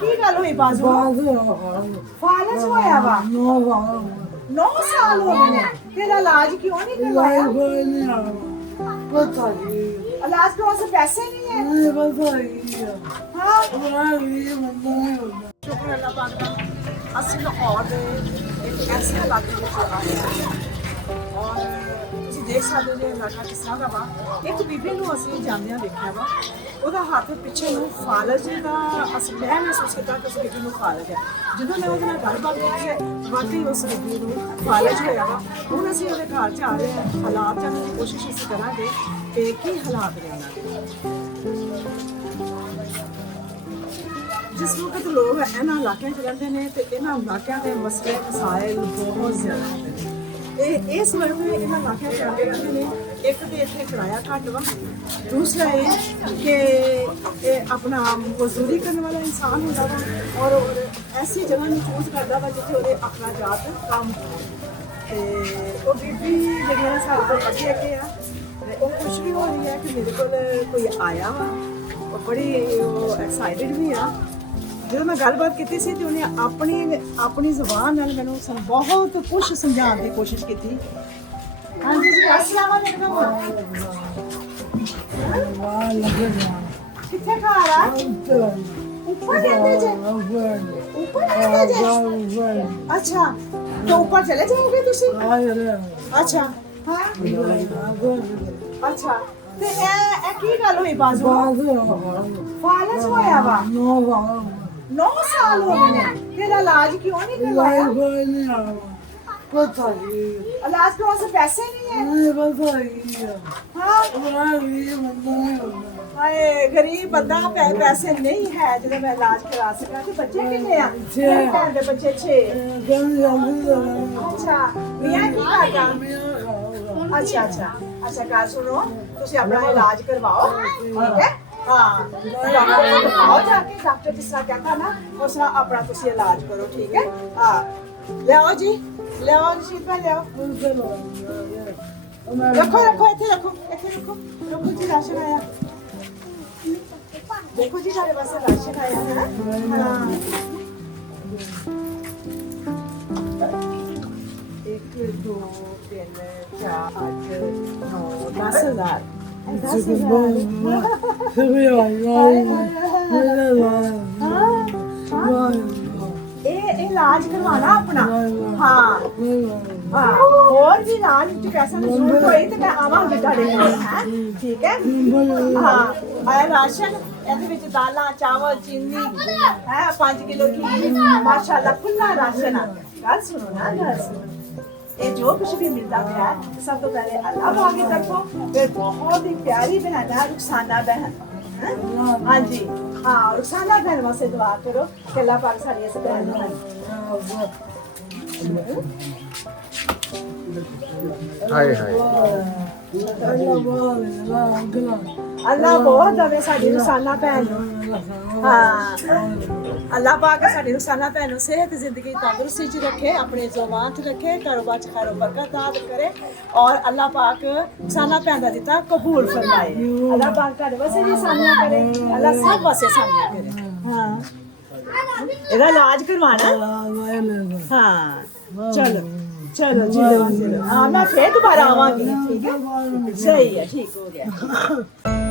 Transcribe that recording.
ਕੀ ਗੱਲ ਹੋਈ ਬਾਜ਼ੂ ਫਾਲਜ ਹੋਇਆ ਵਾ 9 ਸਾਲ ਹੋ ਗਏ ਨੇ ਤੇਰਾ ਇਲਾਜ ਕਿਉਂ ਨਹੀਂ ਕਰਵਾਇਆ इलाज के वास्ते पैसे नहीं है हाँ शुक्र अल्लाह पाक का असली लाहौर दे एक ऐसे इलाके में आए और ਤੁਸੀਂ ਦੇਖ ਸਕਦੇ ਹੋ ਇਲਾਕਾ ਕਿਸ ਤਰ੍ਹਾਂ ਦਾ ਵਾ ਇੱਕ ਬੀਬੀ ਨੂੰ ਅਸੀਂ ਜਾਂਦਿਆਂ ਦੇਖਿਆ ਵਾ ਉਹਦਾ ਹੱਥ ਪਿੱਛੇ ਨੂੰ ਫਾਲਜ ਦਾ ਅਸੀਂ ਮੈਂ ਮਹਿਸੂਸ ਕੀਤਾ ਕਿ ਉਸ ਬੀਬੀ ਨੂੰ ਫਾਲਜ ਹੈ ਜਦੋਂ ਮੈਂ ਉਹਦੇ ਨਾਲ ਗੱਲਬਾਤ ਕੀਤੀ ਹੈ ਵਾਕਈ ਉਸ ਬੀਬੀ ਨੂੰ ਫਾਲਜ ਹੋਇਆ ਵਾ ਹੁਣ ਅਸੀਂ ਉਹਦੇ ਘਰ 'ਚ ਆ ਰਹੇ ਹਾਂ ਹਾਲਾਤ ਜਾਣਨ ਦੀ ਕੋਸ਼ਿਸ਼ ਅਸੀਂ ਕਰਾਂਗੇ ਕਿ ਕੀ ਹਾਲਾਤ ਨੇ ਉਹਨਾਂ ਦੇ ਜਿਸ ਵਕਤ ਲੋਕ ਇਹਨਾਂ ਇਲਾਕਿਆਂ 'ਚ ਰਹਿੰਦੇ ਨੇ ਤੇ ਇਹਨਾਂ ਇਲਾਕਿਆਂ ਦੇ ਮਸਲੇ ਮਸਾਇਲ ਬਹੁਤ ਜ਼ਿਆਦਾ ਹੁੰਦੇ ਨੇ ਇਸ ਵਕਤ ਇਹਨਾਂ ਇਲਾਕਿਆਂ 'ਚ ਆਉਂਦੇ ਰਹਿੰਦੇ ਨੇ ਇੱਕ ਤਾਂ ਇੱਥੇ ਕਿਰਾਇਆ ਘੱਟ ਵਾ ਦੂਸਰਾ ਇਹ ਕਿ ਇਹ ਆਪਣਾ ਮਜ਼ਦੂਰੀ ਕਰਨ ਵਾਲਾ ਇਨਸਾਨ ਹੁੰਦਾ ਵਾ ਔਰ ਐਸੀ ਜਗ੍ਹਾ ਨੂੰ ਚੂਜ਼ ਕਰਦਾ ਵਾ ਜਿੱਥੇ ਉਹਦੇ ਆਪਣਾ ਜਾਤ ਕੰਮ ਹੋਵੇ ਤੇ ਉਹ ਬੀਬੀ ਜਿਹੜੀਆਂ ਸਾਡੇ ਕੋਲ ਅੱਗੇ ਅੱਗੇ ਆ ਉਹ ਕੁਛ ਵੀ ਹੋ ਰਹੀ ਹੈ ਕਿ ਮੇਰੇ ਕੋਲ ਕੋਈ ਆਇਆ ਵਾ ਉਹ ਬੜੀ ਉਹ ਐਕਸਾਈਟਡ ਵੀ ਆ ਜਦੋਂ ਮੈਂ ਗੱਲਬਾਤ ਕੀਤੀ ਸੀ ਤੇ ਉਹਨੇ ਆਪਣੀ ਜ਼ੁਬਾਨ ਨਾਲ ਮੈਨੂੰ ਬਹੁਤ ਕੁਝ ਸਮਝਾਉਣ ਦੀ ਕੋਸ਼ਿਸ਼ ਕੀਤੀ ਹਾਂਜੀ ਜੀ ਅਸਲਾਮ ਵਾਲੇਕੁਮ ਕਿੱਥੇ ਘਰ ਆ ऊपर रहते जे अच्छा तो ऊपर चले जाओगे तुसी अच्छा हाँ अच्छा ते ए की गल हुई बाजू फालज होया वा 9 साल हो गए तेरा इलाज क्यों नहीं करवाया इलाज के वास्ते पैसे नहीं है हाँ हाय गरीब बंदा पैसे नहीं है जो मैं इलाज करा सका तो बच्चे कितने हैं मेरे बच्चे 6 अच्छा मियां की करदा अच्छा अच्छा अच्छा गल सुनो तुसी अपना इलाज करवाओ ठीक है हाँ आओ जाके डॉक्टर जिस तरह कहता ना उस तरह अपना तुसी इलाज करो ठीक है हाँ ले आओ जी शिल्पा ले आओ रखो जी राशन आया देखो जी सारे पास राशन आया है हाँ 1 2 3 4 5 9 10,000 ਇਹ ਇਲਾਜ ਕਰਵਾਣਾ ਆਪਣਾ ਹਾਂ ਹਾਂ ਹੋਰ ਵੀ ਇਲਾਜ ਵਿੱਚ ਪੈਸਾ ਦੀ ਜ਼ਰੂਰਤ ਹੋਈ ਤੇ ਮੈਂ ਆਵਾਂਗੀ ਤੁਹਾਡੇ ਕੋਲ ਹੈ ਠੀਕ ਹੈ ਹਾਂ ਆਇਆ ਰਾਸ਼ਨ ਇਹਦੇ ਵਿੱਚ ਦਾਲਾਂ ਚਾਵਲ ਚੀਨੀ ਹੈ 5 ਕਿਲੋ ਘੀ ਮਾਸ਼ਾਅੱਲਾ ਖੁੱਲਾ ਰਾਸ਼ਨ ਆ ਗੱਲ ਸੁਣੋ ਨਾ ਗੱਲ ਸੁਣੋ ये जो कुछ भी मिलता है सब तो पहले अल्लाह पाक की तरफों फिर बहुत ही प्यारी बहन है रुखसाना बहन हाँ जी हाँ रुखसाना बहन वास्ते दुआ करो कि अल्लाह पाक सारी इस बहन हाय हाय अल्लाह बहुत दवे साडी रुखसाना बहन हाँ अल्लाह पाक साडी रुखसाना बहन ਨੂੰ सेहत जिंदगी तंदुरुस्ती च रखे अपने ज़ुबान च रखे कारोबार च खैर बरकत दाद करे और अल्लाह पाक रुखसाना बहन दा दिता कबूल फरमाए अल्लाह पाक ਤੁਹਾਡੇ ਵਾਸਤੇ ਵੀ ਸਾਮना करे अल्लाह सब वास्ते सामना करे हाँ ਇਹਦਾ ਇਲਾਜ ਕਰਵਾਣਾ हाँ चलो चलो जी हाँ मैं फिर दोबारा आवांगी ठीक है सही है ठीक हो गया